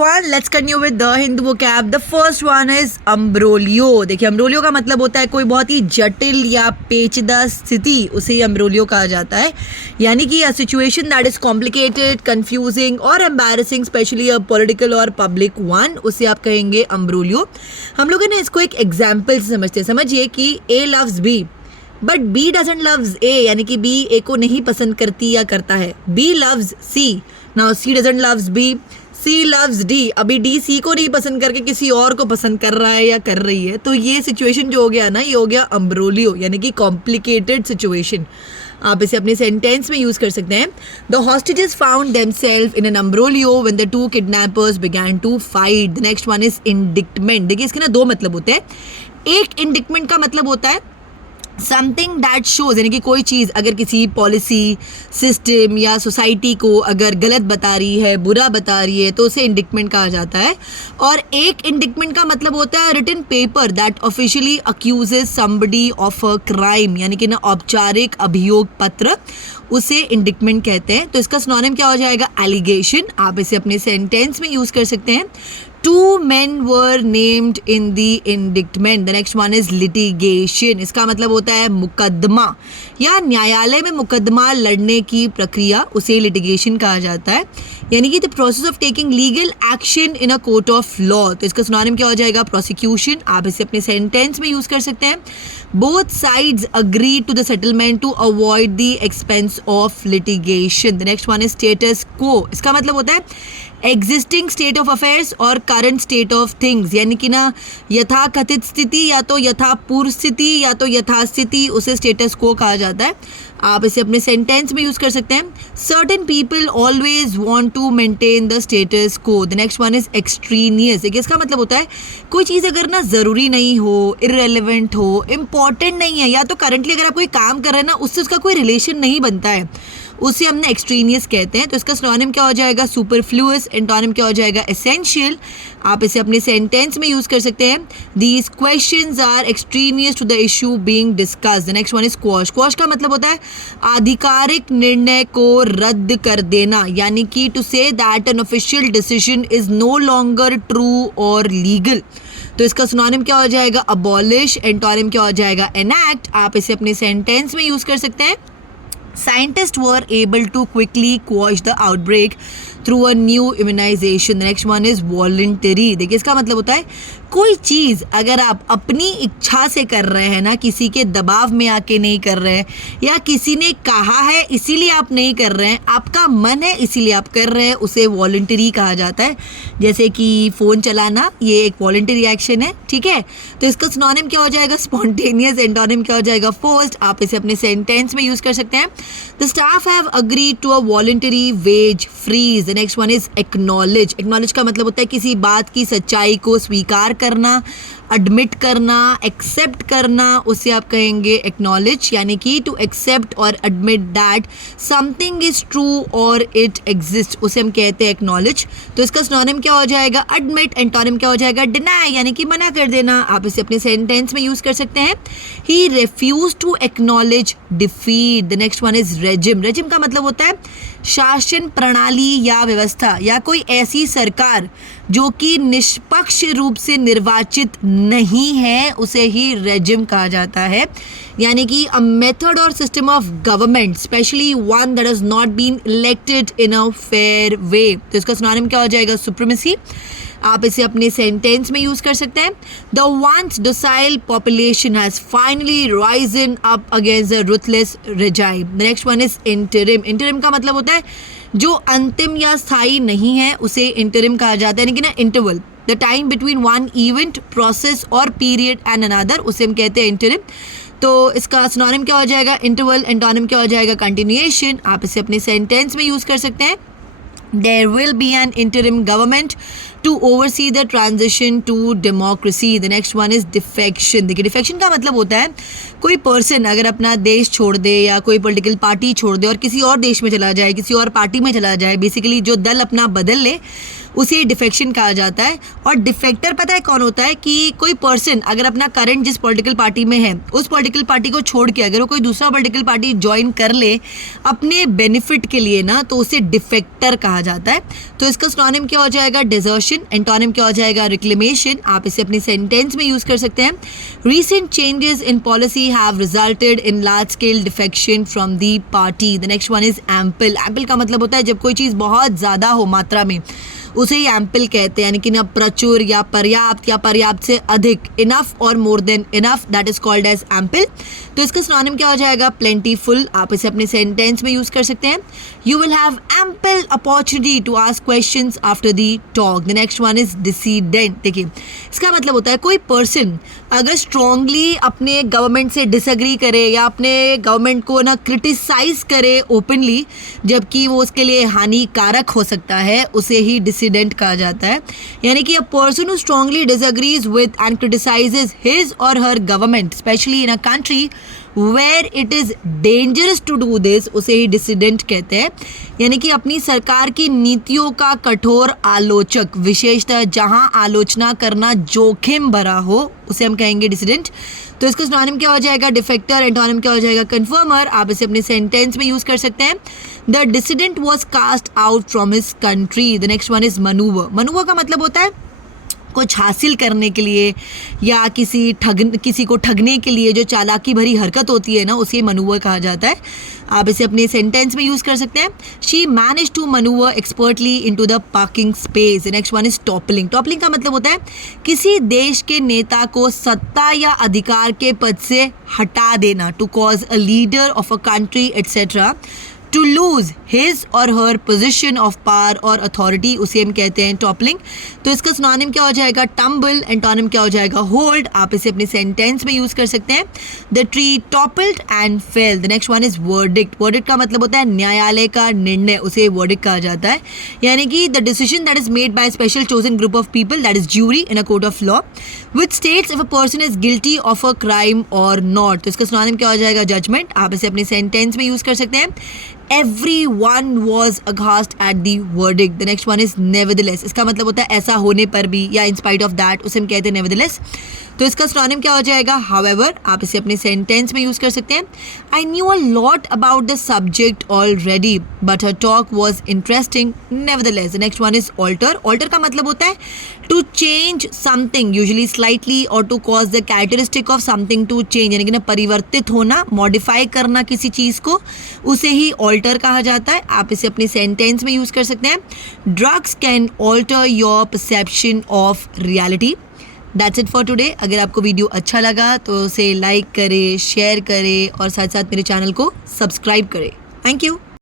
everyone, let's continue with the Hindu vocab. The first one is अम्ब्रोलियो. देखिए अम्ब्रोलियो का मतलब होता है कोई बहुत ही जटिल या पेचीदा स्थिति, उसे ही अम्ब्रोलियो कहा जाता है. यानी कि a situation that is complicated, confusing और embarrassing, especially a political और public one, उसे आप कहेंगे अम्ब्रोलियो. हम लोग ना इसको एक एग्जाम्पल से समझते हैं. समझिए कि A loves B but B doesn't loves A, यानी कि B A को नहीं पसंद करती या करता है. B loves C, now C doesn't loves B, C loves D. अभी D C को नहीं पसंद करके किसी और को पसंद कर रहा है या कर रही है. तो ये सिचुएशन जो हो गया ना, ये हो गया अम्ब्रोलियो, यानी कि कॉम्प्लिकेटेड सिचुएशन. आप इसे अपने सेंटेंस में यूज कर सकते हैं. The hostages found themself in an imbroglio when the two kidnappers began to fight. The next one is indictment. देखिए इसके ना दो मतलब होते हैं. एक इंडिक्टमेंट का मतलब होता है समथिंग दैट शोज, यानी कि कोई चीज़ अगर किसी पॉलिसी, सिस्टम या सोसाइटी को अगर गलत बता रही है, बुरा बता रही है, तो उसे इंडिक्टमेंट कहा जाता है. और एक इंडिक्टमेंट का मतलब होता है written paper that officially accuses somebody of a crime, यानी कि ना औपचारिक अभियोग पत्र, उसे इंडिक्टमेंट कहते हैं. तो इसका सिनोनिम क्या हो जाएगा? एलिगेशन. आप इसे अपने सेंटेंस में यूज कर सकते हैं. Two men were named in the indictment. The next one is litigation. इसका मतलब होता है मुकदमा या न्यायालय में मुकदमा लड़ने की प्रक्रिया, उसे लिटिगेशन कहा जाता है. यानी कि the process of taking legal action in a court of law. तो इसका सिनोनिम क्या हो जाएगा? प्रोसिक्यूशन. आप इसे अपने सेंटेंस में यूज कर सकते हैं. Both sides agree to the settlement to avoid the expense of litigation. The next one is status quo. इसका मतलब होता है एग्जिस्टिंग स्टेट ऑफ अफेयर्स और करंट स्टेट ऑफ थिंग्स, यानी कि ना यथाकथित स्थिति या तो यथापूर्व स्थिति या तो यथास्थिति, उसे स्टेटस को कहा जाता है. आप इसे अपने सेंटेंस में यूज कर सकते हैं. Certain people always want to maintain the status quo. The next one is extraneous. देखिए इसका मतलब होता है कोई चीज़ अगर ना ज़रूरी नहीं हो, इररेलेवेंट हो, इम्पॉर्टेंट नहीं है, या तो करंटली अगर आप कोई काम कर रहे हैं ना, उससे उसका कोई रिलेशन नहीं बनता है, उसे हमने एक्सट्रीनियस कहते हैं. तो इसका सिनोनिम क्या हो जाएगा? सुपरफ्लूअस. एंटोनिम क्या हो जाएगा? एसेंशियल. आप इसे अपने सेंटेंस में यूज कर सकते हैं. These questions are extraneous to the issue being discussed. The next one is quash. Quash का मतलब होता है आधिकारिक निर्णय को रद्द कर देना, यानी कि to say that an official decision is no longer true or legal. तो इसका सिनोनिम क्या हो जाएगा? अबॉलिश. एंटोनिम क्या हो जाएगा? एनैक्ट. आप इसे अपने सेंटेंस में यूज कर सकते हैं. Scientists were able to quickly quash the outbreak through a new immunization. The next one is voluntary. देखिए इसका मतलब होता है कोई चीज़ अगर आप अपनी इच्छा से कर रहे हैं ना, किसी के दबाव में आके नहीं कर रहे हैं, या किसी ने कहा है इसीलिए आप नहीं कर रहे हैं, आपका मन है इसीलिए आप कर रहे हैं, उसे वॉलंटरी कहा जाता है. जैसे कि फ़ोन चलाना, ये एक वॉलंटरी एक्शन है, ठीक है. तो इसका सिनोनिम क्या हो जाएगा? स्पॉन्टेनियस. एंटोनिम क्या हो जाएगा? फोर्स्ड. आप इसे अपने सेंटेंस में यूज़ कर सकते हैं. The staff have agreed to a voluntary wage freeze. The next one is acknowledge. Acknowledge का मतलब होता है किसी बात की सच्चाई को स्वीकार करना, एडमिट करना, एक्सेप्ट करना, उसे आप कहेंगे एक्नॉलेज. यानी कि टू एक्सेप्ट और admit that something is true और इट एग्जिस्ट, उसे हम कहते हैं एक्नॉलेज. तो इसका सिनोनिम क्या हो जाएगा? एडमिट. एंटोनिम क्या हो जाएगा? डिनाई, यानी कि मना कर देना. आप इसे अपने सेंटेंस में यूज कर सकते हैं. He refuse to acknowledge defeat. The next one is regime. Regime का मतलब होता है शासन प्रणाली या व्यवस्था, या कोई ऐसी सरकार जो कि निष्पक्ष रूप से निर्वाचित नहीं है, उसे ही रेजिम कहा जाता है. यानी कि a method or system of government, specially one that has not been elected in a fair way. तो इसका सिनोनिम क्या हो जाएगा? सुप्रीमेसी. आप इसे अपने सेंटेंस में यूज कर सकते हैं. The ones docile population has finally Ryzen up against the ruthless regime. The next one is interim. Interim का मतलब होता है जो अंतिम या स्थायी नहीं है, उसे इंटरिम कहा जाता है. यानी कि ना interval, the time between one event, process और पीरियड एंड अनदर, उसे हम कहते हैं इंटरिम. तो इसका सिनोनिम क्या हो जाएगा? इंटरवल. एंटोनिम क्या हो जाएगा? कंटिन्यूएशन. आप इसे अपने सेंटेंस में यूज कर सकते हैं. There will be an interim government to oversee the transition to democracy. The next one is defection. देखिए डिफेक्शन का मतलब होता है कोई पर्सन अगर अपना देश छोड़ दे या कोई पॉलिटिकल पार्टी छोड़ दे और किसी और देश में चला जाए, किसी और पार्टी में चला जाए, बेसिकली जो दल अपना बदल ले, उसे डिफेक्शन कहा जाता है। और डिफेक्टर पता है कौन होता है कि कोई पर्सन अगर अपना करंट जिस पॉलिटिकल पार्टी में है उस पॉलिटिकल पार्टी को छोड़ के अगर वो कोई दूसरा पॉलिटिकल पार्टी ज्वाइन कर ले अपने बेनिफिट के लिए ना, तो उसे डिफेक्टर कहा जाता है। तो इसका सिनोनिम क्या हो जाएगा? डिजर्शन। एंटोनिम क्या हो जाएगा? रिक्लेमेशन। आप इसे अपने सेंटेंस में यूज कर सकते हैं। Recent changes in policy have resulted in large scale defection from the party. The next one is ample. Ample का मतलब होता है जब कोई चीज़ बहुत ज़्यादा हो मात्रा में, उसे ही एम्पल कहते हैं, यानी कि ना प्रचुर या पर्याप्त से अधिक, इनफ और more than enough, that is called as ample. तो इसका सिनोनिम क्या हो जाएगा? प्लेंटीफुल। आप इसे अपने सेंटेंस में यूज कर सकते हैं। You will have ample opportunity to ask questions after the talk. The next one is dissident. देखिए इसका मतलब होता है कोई पर्सन अगर स्ट्रांगली अपने गवर्नमेंट से डिसएग्री करे या अपने गवर्नमेंट को ना क्रिटिसाइज करे ओपनली, जबकि वो उसके लिए हानिकारक हो सकता है, उसे ही डिसीडेंट कहा जाता है। यानी कि a person who strongly disagrees with and criticises his or her government specially in a country where it is dangerous to do this, उसे ही डिसिडेंट कहते हैं। यानी कि अपनी सरकार की नीतियों का कठोर आलोचक, विशेषतः जहां आलोचना करना जोखिम भरा हो, उसे हम कहेंगे डिसिडेंट। तो इसका सिनोनिम क्या हो जाएगा? डिफेक्टर। एंटोनिम क्या हो जाएगा? कन्फर्मर। आप इसे अपने सेंटेंस में यूज कर सकते हैं। The dissident was cast out from his country. The next one is manoeuvre. Manoeuvre का मतलब होता है कुछ हासिल करने के लिए या किसी को ठगने के लिए जो चालाकी भरी हरकत होती है ना, उसे मनूवर कहा जाता है। आप इसे अपने सेंटेंस में यूज कर सकते हैं। She manage to manoeuvre expertly into the parking space. Next one is toppling. Toppling का मतलब होता है किसी देश के नेता को सत्ता या अधिकार के पद से हटा देना, to cause a leader of a country etcetera to lose his or her position of power or authority, उसे हम कहते हैं टॉपलिंग। तो इसका सिनोनिम क्या हो जाएगा? टम्बल। एंटोनिम क्या हो जाएगा? होल्ड। आप इसे अपने सेंटेंस में यूज कर सकते हैं। The tree toppled and fail. The next one is verdict. Verdict का मतलब होता है न्यायालय का निर्णय, उसे वर्डिक्ट कहा जाता है। यानी कि the decision that is made by special chosen group of people, that is jury in a court of law, which states if a person is guilty of a crime और नॉट। तो इसका synonym क्या हो जाएगा? Judgement. आप इसे अपने sentence में यूज कर सकते हैं। Everyone was aghast at the verdict. The next one is nevertheless. इसका मतलब होता है ऐसा होने पर भी या in spite of that, उसे हम कहते हैं nevertheless। तो इसका सिनोनिम क्या हो जाएगा? However। आप इसे अपने सेंटेंस में यूज कर सकते हैं। I knew a lot about the subject already, but her talk was interesting nevertheless. The next one is alter. Alter का मतलब होता है to change something, usually slightly, or to cause the characteristic of something to change, यानी कि ना परिवर्तित होना, modify करना किसी चीज़ को, उसे ही ऑल्टर कहा जाता है। आप इसे अपने सेंटेंस में यूज कर सकते हैं। Drugs can alter your perception of reality. That's it for today. अगर आपको वीडियो अच्छा लगा तो उसे लाइक करें, शेयर करें और साथ साथ मेरे चैनल को सब्सक्राइब करें। Thank you.